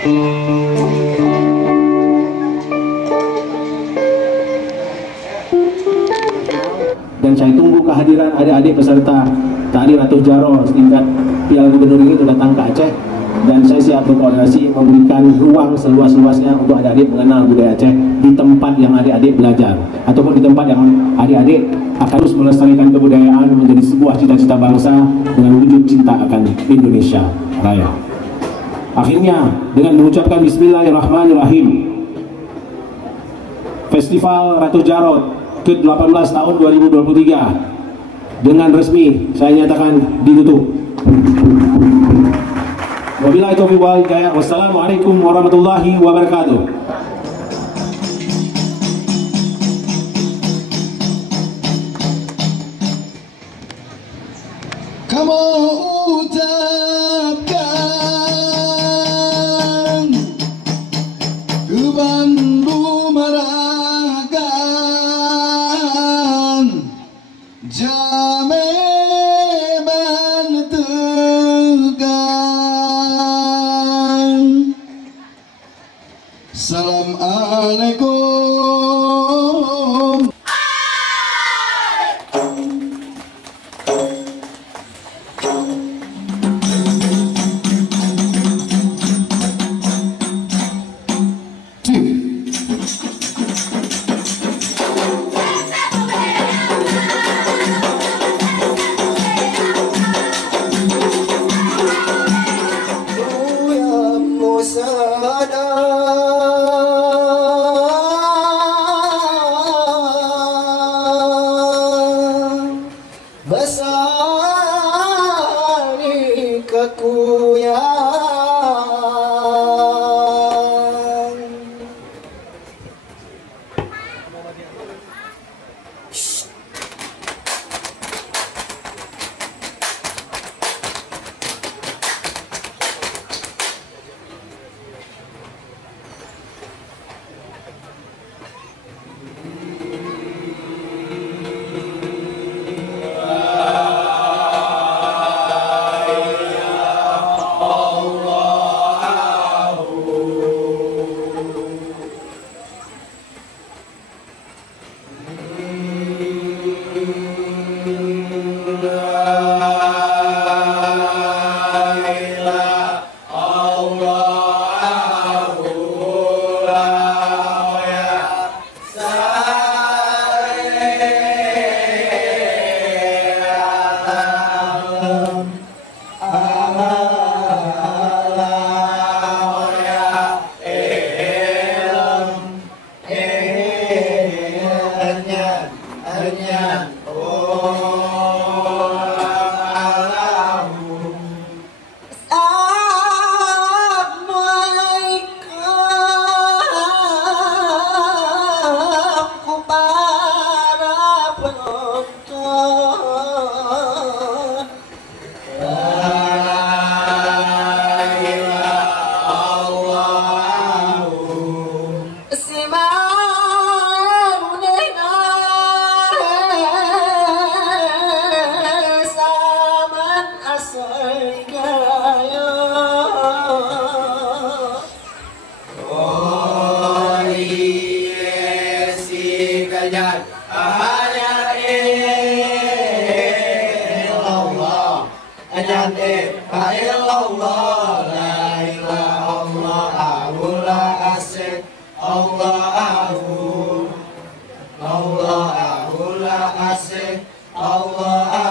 Dan saya tunggu kehadiran adik-adik peserta tari Ratu Jaro setingkat Piala Gubernur ini datang ke Aceh, dan saya siap berkoordinasi memberikan ruang seluas-luasnya untuk adik-adik mengenal budaya Aceh di tempat yang adik-adik belajar ataupun di tempat yang adik-adik akan terus melestarikan kebudayaan menjadi sebuah cita-cita bangsa dengan wujud cinta akan Indonesia Raya. Akhirnya dengan mengucapkan Bismillahirrahmanirrahim, Festival Ratu Jaro ke-18 tahun 2023 dengan resmi saya nyatakan ditutup. Wabillahi taufiq wal hidayah. Wassalamualaikum warahmatullahi wabarakatuh. Kamu ucapkan ke Bandung meragan jame bantegan. Assalamualaikum. Besari kekuyang. Assalamualaikum.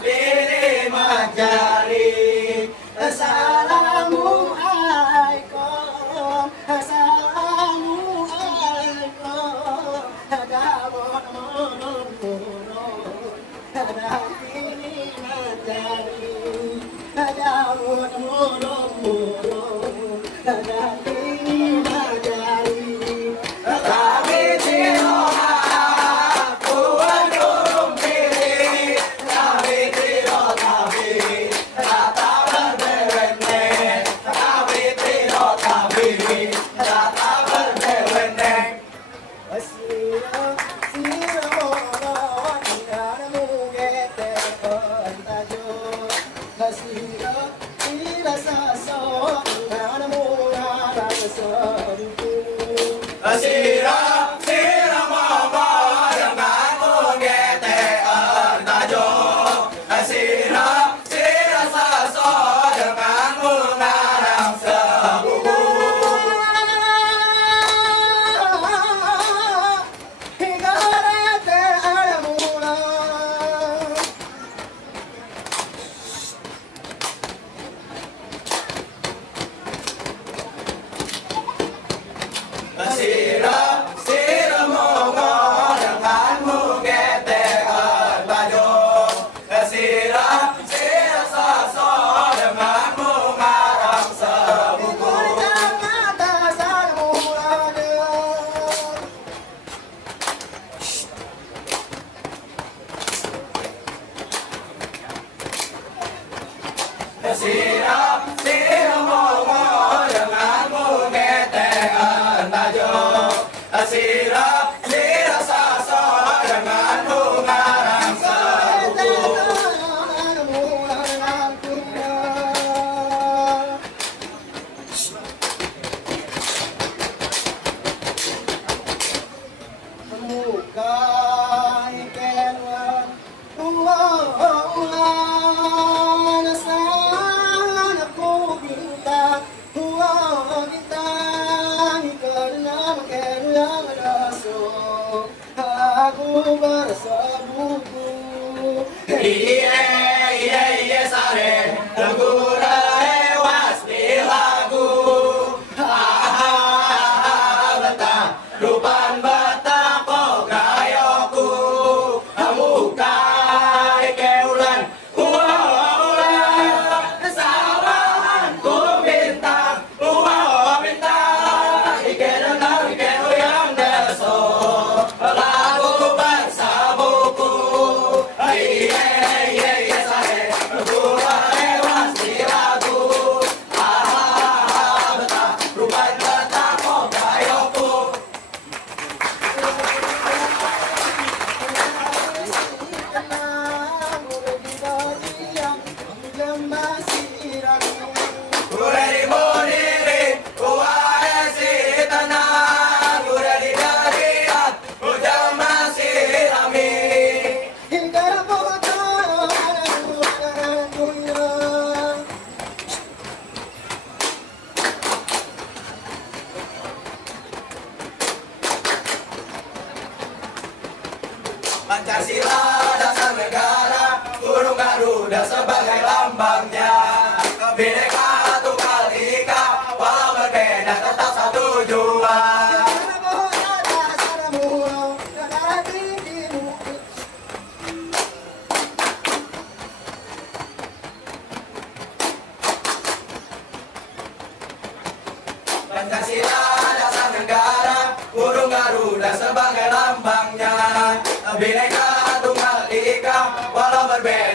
pilih majari. Assalamualaikum, assalamualaikum. Ada mono-mono, ada pilih majari. Ada mono-mono, ada pilih majari. Kami tiroha, buat burung pilih. Kami tiro kami, rata berbewene. Kami tiro kami, rata berbewene. Sira, sira mono, tinggal mugete kontajo. Sira, sira saso, tinggal mugara saso. Sira, sira mama, jangan mengete entajo. Sira, sira saso, jangan mengarang sebuku. Higarete alamula. Sira, sira momo, jangan mugete entajo. Sira, sira saso, jangan mengarang sebuku. Sira, sira momo, jangan mugete entajo. Sira, sira saso, jangan mengarang sebuku. Mukai keluar, nasan aku bintang, bintang karena yang raso, aku bersebuku. Iya sare, lagu rewas di lagu. Betah, rupan betah kok gayoku. Mukai keulan, sawan ku bintang, bintang. Ikenang yang deso, lagu bersabuku. Iya sare, lagu rewas di lagu. Betah, rupan betah kok gayoku. Udah dimodiri, udah si tanah, udah didariat, udah masih rame. Hingga bocor ada dunia. Pancasila dasar negara, burung Garuda sebagai lambangnya. Bineka Tunggal Ika, walau berbeda tetap satu jua. Pancasila dasar negara, burung Garuda sebagai lambangnya. Bineka Tunggal Ika, walau berbeda